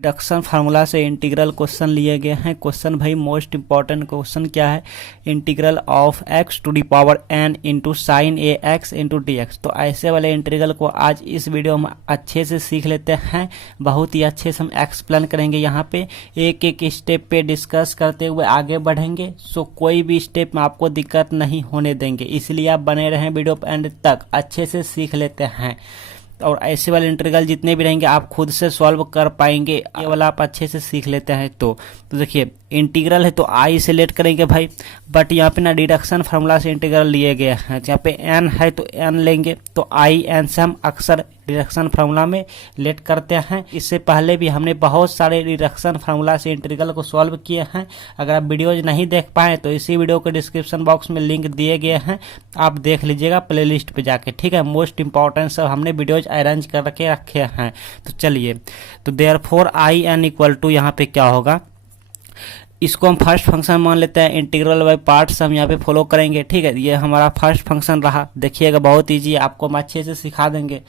Reduction formula से integral question लिए गए हैं। क्वेश्चन भाई मोस्ट इंपॉर्टेंट क्वेश्चन क्या है, integral of x to the power n into sine a x into d x. तो ऐसे वाले इंटीग्रल को आज इस वीडियो में अच्छे से सीख लेते हैं, बहुत ही अच्छे से हम एक्सप्लेन करेंगे। यहाँ पे एक एक स्टेप पे डिस्कस करते हुए आगे बढ़ेंगे, सो कोई भी स्टेप में आपको दिक्कत नहीं होने देंगे, इसलिए आप बने रहें वीडियो एंड तक, अच्छे से सीख लेते हैं। और ऐसे वाले इंटीग्रल जितने भी रहेंगे आप खुद से सॉल्व कर पाएंगे, ये वाला आप अच्छे से सीख लेते हैं। तो देखिए इंटीग्रल है तो आई से लेट करेंगे भाई, बट यहाँ पे ना डिडक्शन फार्मूला से इंटीग्रल लिए गए हैं। यहाँ पे एन है तो एन लेंगे, तो आई एन से हम अक्सर डिडक्शन फार्मूला में लेट करते हैं। इससे पहले भी हमने बहुत सारे डिडक्शन फार्मूला से इंटीग्रल को सॉल्व किए हैं। अगर आप वीडियोज नहीं देख पाए तो इसी वीडियो के डिस्क्रिप्शन बॉक्स में लिंक दिए गए हैं, आप देख लीजिएगा प्लेलिस्ट पे जाके, ठीक है। मोस्ट इंपॉर्टेंट सब हमने वीडियोज अरेंज करके रखे हैं। तो चलिए, तो therefore I n equal to यहाँ पे क्या होगा, इसको हम फर्स्ट फंक्शन मान लेते हैं। इंटीग्रल बाय पार्ट्स हम यहाँ पे फॉलो करेंगे, ठीक है। ये हमारा फर्स्ट फंक्शन रहा, देखिएगा बहुत ईजी है, आपको हम अच्छे से सिखा देंगे।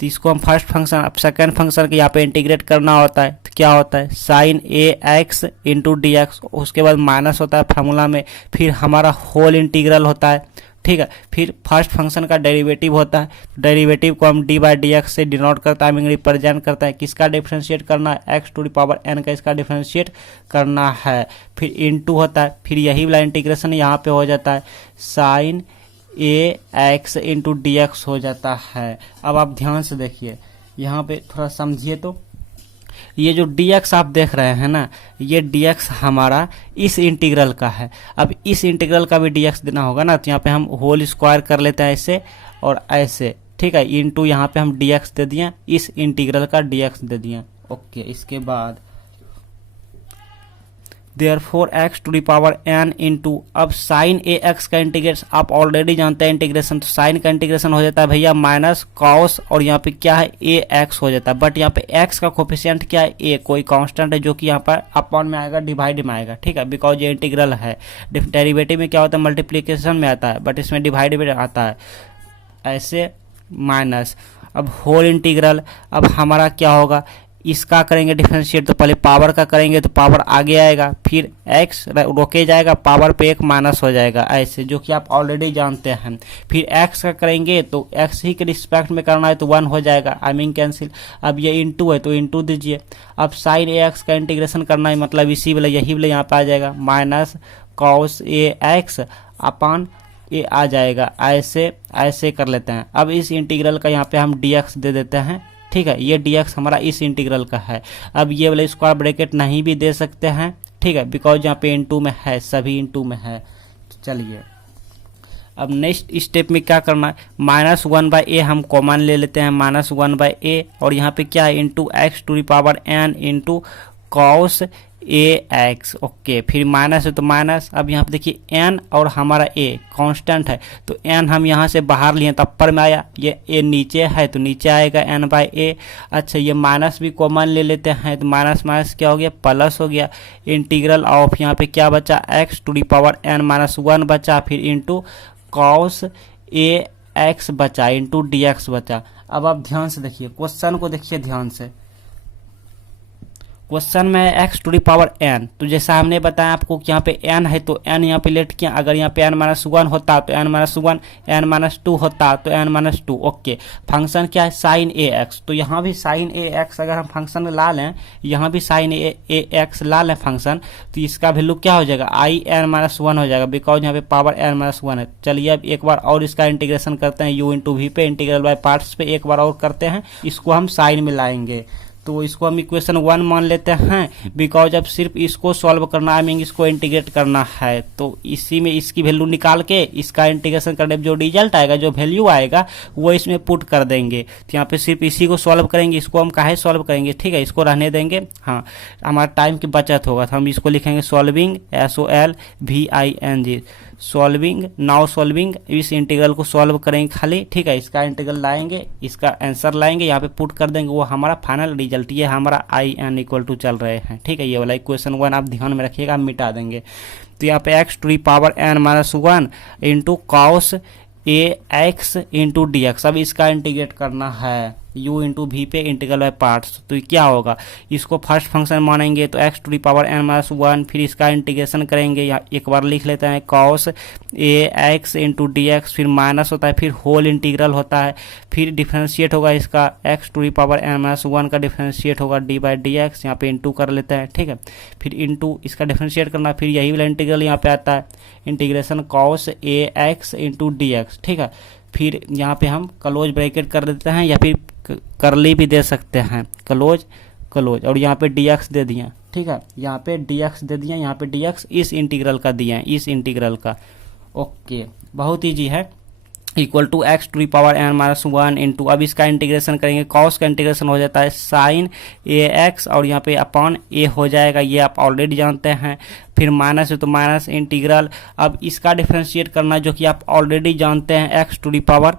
तो इसको हम फर्स्ट फंक्शन, अब सेकेंड फंक्शन के यहाँ पे इंटीग्रेट करना होता है, तो क्या होता है sine a x into d x, उसके बाद माइनस होता है फार्मूला में, फिर हमारा होल इंटीग्रल होता है, ठीक है। फिर फर्स्ट फंक्शन का डेरिवेटिव होता है, डेरिवेटिव को हम डी बाई डी एक्स से डिनोट करता है, रिप्रेजेंट करता है। किसका डिफरेंशिएट करना है, x to the power n का इसका डिफरेंशिएट करना है। फिर इनटू होता है, फिर यही वाला इंटीग्रेशन यहाँ पे हो जाता है, sine a x into d x हो जाता है। अब आप ध्यान से देखिए, यहाँ पे थोड़ा समझिए। तो ये जो dx आप देख रहे हैं ना, ये dx हमारा इस इंटीग्रल का है। अब इस इंटीग्रल का भी dx देना होगा ना, तो यहाँ पे हम होल स्क्वायर कर लेते हैं ऐसे और ऐसे, ठीक है। इनटू यहाँ पे हम dx दे दिए, इस इंटीग्रल का dx दे दिए, ओके। इसके बाद therefore x to the power n into, अब साइन ए एक्स का इंटीग्रेशन आप ऑलरेडी जानते हैं इंटीग्रेशन, तो साइन का इंटीग्रेशन हो जाता है भैया माइनस कॉस, और यहाँ पे क्या है ए एक्स हो जाता है। बट यहाँ पे एक्स का कोफिशिएंट क्या है, ए, कोई कांस्टेंट है जो कि यहाँ पर अपॉन में आएगा, डिवाइड में आएगा, ठीक है, बिकॉज ये इंटीग्रल है। डेरिवेटिव में क्या होता है मल्टीप्लीकेशन में आता है, बट इसमें डिवाइड में आता है, ऐसे माइनस। अब होल इंटीग्रल, अब हमारा क्या होगा, इसका करेंगे डिफरेंशिएट, तो पहले पावर का करेंगे तो पावर आगे आएगा, फिर x रोके जाएगा, पावर पे एक माइनस हो जाएगा, ऐसे, जो कि आप ऑलरेडी जानते हैं। फिर x का करेंगे तो x ही के रिस्पेक्ट में करना है तो 1 हो जाएगा, आई मीन कैंसिल। अब ये इंटू है तो इंटू दीजिए। अब साइन ए एक्स का इंटीग्रेशन करना है, मतलब इसी वाला यही वाला यहाँ पे आ जाएगा, minus cos a x upon ए आ जाएगा, ऐसे ऐसे कर लेते हैं। अब इस इंटीग्रल का यहाँ पे हम dx दे देते हैं, ठीक है। ये dx हमारा इस इंटीग्रल का है। अब ये वाला स्क्वायर ब्रैकेट नहीं भी दे सकते हैं, ठीक है, बिकॉज यहाँ पे इनटू में है, सभी इनटू में है। चलिए, अब नेक्स्ट स्टेप में क्या करना है, -1/a हम कॉमन ले लेते हैं, -1/a, और यहाँ पे क्या है into x to the power n into cos a x, okay. फिर माइनस है तो माइनस। अब यहाँ पे देखिए एन और हमारा ए कांस्टेंट है, तो एन हम यहाँ से बाहर लिए तो ऊपर में आया, ये ए नीचे है तो नीचे आएगा n/a। अच्छा, ये माइनस भी कॉमन ले लेते हैं, तो माइनस माइनस क्या हो गया, प्लस हो गया। इंटीग्रल ऑफ यहाँ पे क्या बचा, x to the power n-1 बचा, फिर इंटू कॉस ए एक्स बचा, इंटू डी एक्स बचा। अब आप ध्यान से देखिए, क्वेश्चन को देखिए ध्यान से। क्वेश्चन में x to the power n, तो जैसा हमने बताया आपको कि यहाँ पे एन है तो एन यहाँ पे लेट किया। अगर यहाँ पे n-1 होता तो n-1, n-2 होता तो n-2, ओके। फंक्शन क्या है, साइन ए एक्स, तो यहाँ भी साइन ए एक्स अगर हम फंक्शन ला लें, यहाँ भी साइन ए एक्स ला लें फंक्शन, तो इसका वैल्यू क्या हो जाएगा, आई n-1 हो जाएगा, बिकॉज यहाँ पे पावर n-1 है। चलिए अब एक बार और इसका इंटीग्रेशन करते हैं, u इंटू वी पे, इंटीग्रल बाय पार्ट्स पे एक बार और करते हैं, इसको हम साइन में लाएंगे। तो इसको हम इक्वेशन 1 मान लेते हैं, बिकॉज अब सिर्फ इसको सॉल्व करना है, मीन इसको इंटीग्रेट करना है। तो इसी में इसकी वैल्यू निकाल के इसका इंटीग्रेशन करने जो रिजल्ट आएगा, जो वैल्यू आएगा, वो इसमें पुट कर देंगे। तो यहाँ पे सिर्फ इसी को सॉल्व करेंगे, इसको हम काहे सॉल्व करेंगे, ठीक है, इसको रहने देंगे, हाँ, हमारा टाइम की बचत होगा। तो हम इसको लिखेंगे solving, SOLVING, solving, now solving, इस इंटीग्रल को सॉल्व करेंगे खाली, ठीक है। इसका इंटीग्रल लाएंगे, इसका आंसर लाएंगे, यहाँ पे पुट कर देंगे, वो हमारा फाइनल रिजल्ट, ये हमारा IN इक्वल टू चल रहे हैं, ठीक है। ये वाला इक्वेशन 1 आप ध्यान में रखिएगा, हम मिटा देंगे। तो यहाँ पे x to the power n-1 into cos a x into d x, अब इसका इंटीग्रेट करना है, u इंटू वी पे इंटीग्रल बाय पार्ट्स। तो क्या होगा, इसको फर्स्ट फंक्शन मानेंगे तो x to the power n minus 1, फिर इसका इंटीग्रेशन करेंगे, या एक बार लिख लेते हैं cos a x into d x, फिर माइनस होता है, फिर होल इंटीग्रल होता है, फिर डिफ्रेंशिएट होगा इसका x to the power n minus 1 का डिफ्रेंशिएट होगा डी बाई डी एक्स, यहाँ पे इंटू कर लेते हैं, ठीक है। फिर इंटू इसका डिफ्रेंशिएट करना, फिर यही वाला इंटीग्रल यहाँ पे आता है, integration cos a x into d x, ठीक है। फिर यहाँ पे हम क्लोज ब्रैकेट कर देते हैं, या फिर करली भी दे सकते हैं, क्लोज क्लोज, और यहाँ पे dx दे दिया, ठीक है। यहाँ पे dx दे दिया, यहाँ पे dx इस इंटीग्रल का दिया है, इस इंटीग्रल का। ओके, बहुत ईजी है। Equal to x to the power n minus 1 into, अब इसका इंटीग्रेशन करेंगे, कॉस का इंटीग्रेशन हो जाता है साइन ए एक्स, और यहाँ पे अपॉन ए हो जाएगा, ये आप ऑलरेडी जानते हैं। फिर माइनस है तो माइनस इंटीग्रल, अब इसका डिफ्रेंशिएट करना जो कि आप ऑलरेडी जानते हैं, x to the power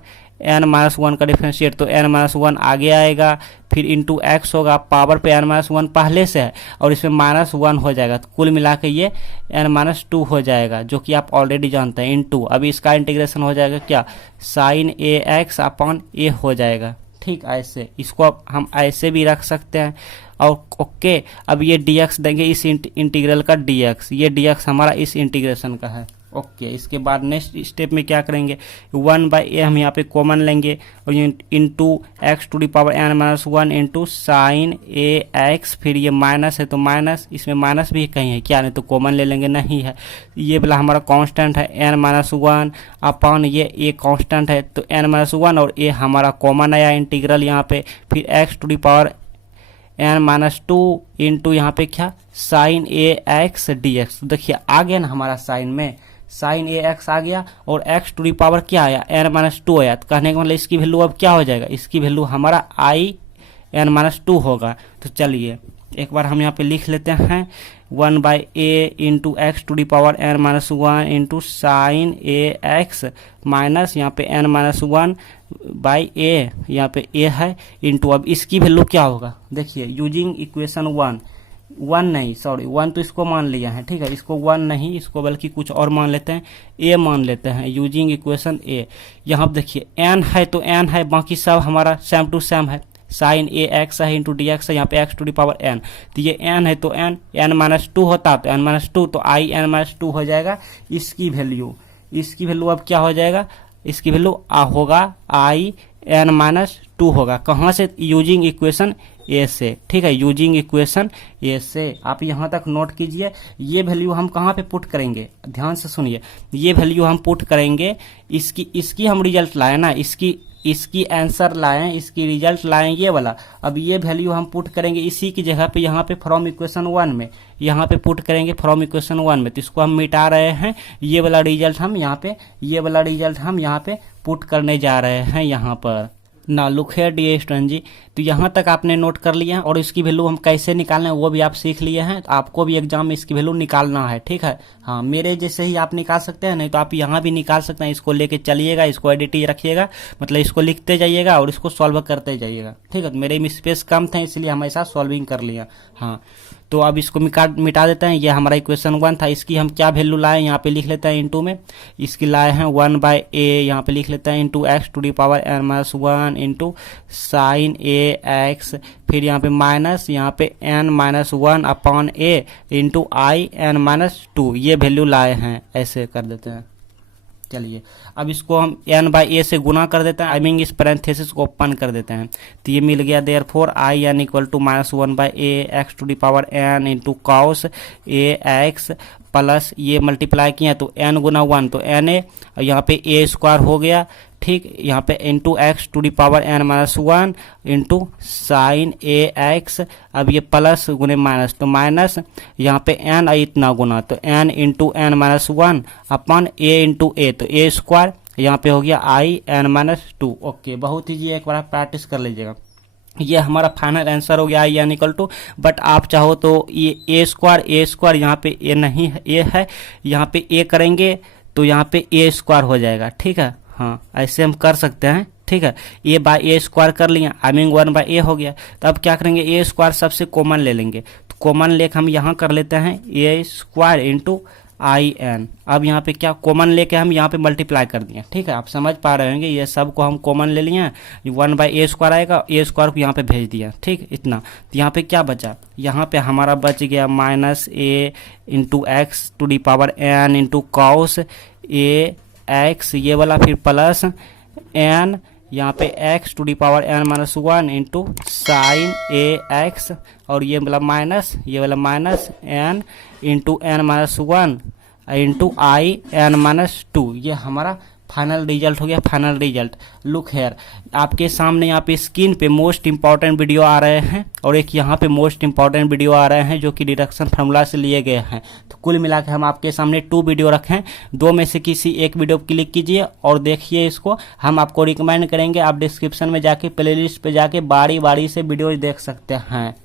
n minus 1 का डिफ्रेंशिएट, तो n माइनस 1 आगे आएगा, फिर इंटू एक्स होगा, पावर पे n माइनस 1 पहले से है और इसमें माइनस 1 हो जाएगा, तो कुल मिला के ये n माइनस 2 हो जाएगा, जो कि आप ऑलरेडी जानते हैं, इंटू अभी इसका इंटीग्रेशन हो जाएगा क्या, साइन ए एक्स अपॉन ए हो जाएगा, ठीक। ऐसे इसको अब हम ऐसे भी रख सकते हैं। और ओके, अब ये dx देंगे इस इंटीग्रल का dx, ये dx हमारा इस इंटीग्रेशन का है। ओके, इसके बाद नेक्स्ट स्टेप में क्या करेंगे, 1 बाई ए हम यहाँ पे कॉमन लेंगे, और ये into x to the power n minus 1 into sine a x, फिर ये माइनस है तो माइनस, इसमें माइनस भी कहीं है क्या, नहीं तो कॉमन ले लेंगे, नहीं है, ये वाला हमारा कांस्टेंट है n माइनस 1 अपॉन ये ए कांस्टेंट है, तो n माइनस 1 और ए हमारा कॉमन आया इंटीग्रल यहाँ पे, फिर x to the power n minus 2 into यहाँ पे क्या, sine a x d x. तो देखिए आ गया ना हमारा साइन में, साइन ए एक्स आ गया, और एक्स टू दी पावर क्या आया, n माइनस 2 आया, तो कहने का मतलब इसकी वैल्यू अब क्या हो जाएगा, इसकी वैल्यू हमारा आई n माइनस 2 होगा। तो चलिए एक बार हम यहाँ पे लिख लेते हैं, 1 by a into x to the power n minus 1 into sine a x minus यहाँ पे n माइनस 1 बाई ए, यहाँ पे ए है, इंटू अब इसकी वैल्यू क्या होगा, देखिए यूजिंग इक्वेशन 1 नहीं, सॉरी 1 तो इसको मान लिया है, ठीक है, इसको 1 नहीं, इसको बल्कि कुछ और मान लेते हैं, ए मान लेते हैं, यूजिंग इक्वेशन ए। यहाँ देखिए n है तो n है, बाकी सब हमारा सेम टू सेम है, साइन ए एक्स है इंटू डी एक्स है, यहाँ पे x to the power n, तो ये n है तो n माइनस 2 होता, तो n माइनस 2 तो आई n माइनस 2 हो जाएगा, इसकी वैल्यू अब क्या हो जाएगा, इसकी वैल्यू होगा आई n माइनस 2 होगा, कहाँ से, यूजिंग इक्वेशन ए से, ठीक है, यूजिंग इक्वेशन ए से। आप यहाँ तक नोट कीजिए, ये वैल्यू हम कहाँ पे पुट करेंगे, ध्यान से सुनिए, ये वैल्यू हम पुट करेंगे, इसकी हम रिजल्ट लाए ना, इसकी आंसर लाएं, इसकी रिजल्ट लाएं ये वाला, अब ये वैल्यू हम पुट करेंगे इसी की जगह पे, यहाँ पे फ्रॉम इक्वेशन 1 में, यहाँ पे पुट करेंगे फ्रॉम इक्वेशन 1 में, तो इसको हम मिटा रहे हैं, ये वाला रिजल्ट हम यहाँ पे पुट करने जा रहे हैं यहाँ पर ना। लुक है डी स्टूडेंट जी, तो यहाँ तक आपने नोट कर लिया है, और इसकी वैल्यू हम कैसे निकालना है वो भी आप सीख लिए हैं, तो आपको भी एग्जाम में इसकी वैल्यू निकालना है, ठीक है। हाँ, मेरे जैसे ही आप निकाल सकते हैं, नहीं तो आप यहाँ भी निकाल सकते हैं, इसको लेके चलिएगा, इसको एडिट रखिएगा, मतलब इसको लिखते जाइएगा और इसको सॉल्व करते जाइएगा, ठीक है। मेरे में स्पेस कम था इसलिए हम ऐसा सॉल्विंग कर लिया। हाँ, तो अब इसको मिटा देते हैं, ये हमारा इक्वेशन 1 था, इसकी हम क्या वैल्यू लाए, यहाँ पे लिख लेते हैं इंटू में, इसकी लाए हैं 1 बाई ए, यहाँ पे लिख लेते हैं into x to the power n minus 1 into sine a x, फिर यहाँ पे माइनस, यहाँ पे n minus 1 upon a into I n minus 2, ये वैल्यू लाए हैं, ऐसे कर देते हैं। चलिए अब इसको हम n बाई ए से गुना कर देते हैं, आई मीन इस पैरेंथेसिस को ओपन कर देते हैं, तो ये मिल गया, therefore I n equal to minus 1 by a x to the power n into cos a x plus ये मल्टीप्लाई किया तो n गुना 1 तो n ए, और यहाँ पे ए स्क्वायर हो गया, ठीक, यहाँ पे into x to the power n minus 1 into sine a x, अब ये प्लस गुने माइनस तो माइनस, यहाँ पे n इतना गुना तो n इंटू n माइनस 1 अपन a इंटू ए, तो a स्क्वायर, यहाँ पे हो गया आई n माइनस 2। ओके, बहुत ही जी, एक बार प्रैक्टिस कर लीजिएगा। ये हमारा फाइनल आंसर हो गया आई n इक्वल टू, बट आप चाहो तो ये ए स्क्वायर यहाँ पे ए नहीं है, ए है, यहाँ पे ए करेंगे तो यहाँ पे ए स्क्वायर हो जाएगा, ठीक है। हाँ, ऐसे हम कर सकते हैं, ठीक है, ए बाई ए स्क्वायर कर लिया, आई मीन 1 बाई ए हो गया, तो अब क्या करेंगे, ए स्क्वायर सबसे कॉमन ले लेंगे, तो कॉमन लेकर हम यहाँ कर लेते हैं ए स्क्वायर इंटू आई एन। अब यहाँ पे क्या कॉमन लेके हम यहाँ पे मल्टीप्लाई कर दिए, ठीक है, आप समझ पा रहे होंगे, ये सब को हम कॉमन ले लिए, 1/a² आएगा, a² को यहाँ पे भेज दिया, ठीक, इतना। तो यहाँ पे क्या बचा, यहाँ पे हमारा बच गया -a into x to the power n into cos a x, ये वाला, फिर प्लस n यहाँ पे x to the power n-1 into sine a x, और ये वाला माइनस, ये वाला minus n into n-1 into I n-2। ये हमारा फाइनल रिजल्ट हो गया, फाइनल रिजल्ट। लुक हेयर, आपके सामने यहाँ पे स्क्रीन पे मोस्ट इंपॉर्टेंट वीडियो आ रहे हैं और एक यहाँ पे मोस्ट इंपॉर्टेंट वीडियो आ रहे हैं जो कि डिडक्शन फार्मूला से लिए गए हैं। तो कुल मिला के हम आपके सामने 2 वीडियो रखें, 2 में से किसी एक वीडियो क्लिक कीजिए और देखिए इसको। हम आपको रिकमेंड करेंगे आप डिस्क्रिप्शन में जाके प्लेलिस्ट पे जाके बारी बारी से वीडियो देख सकते हैं।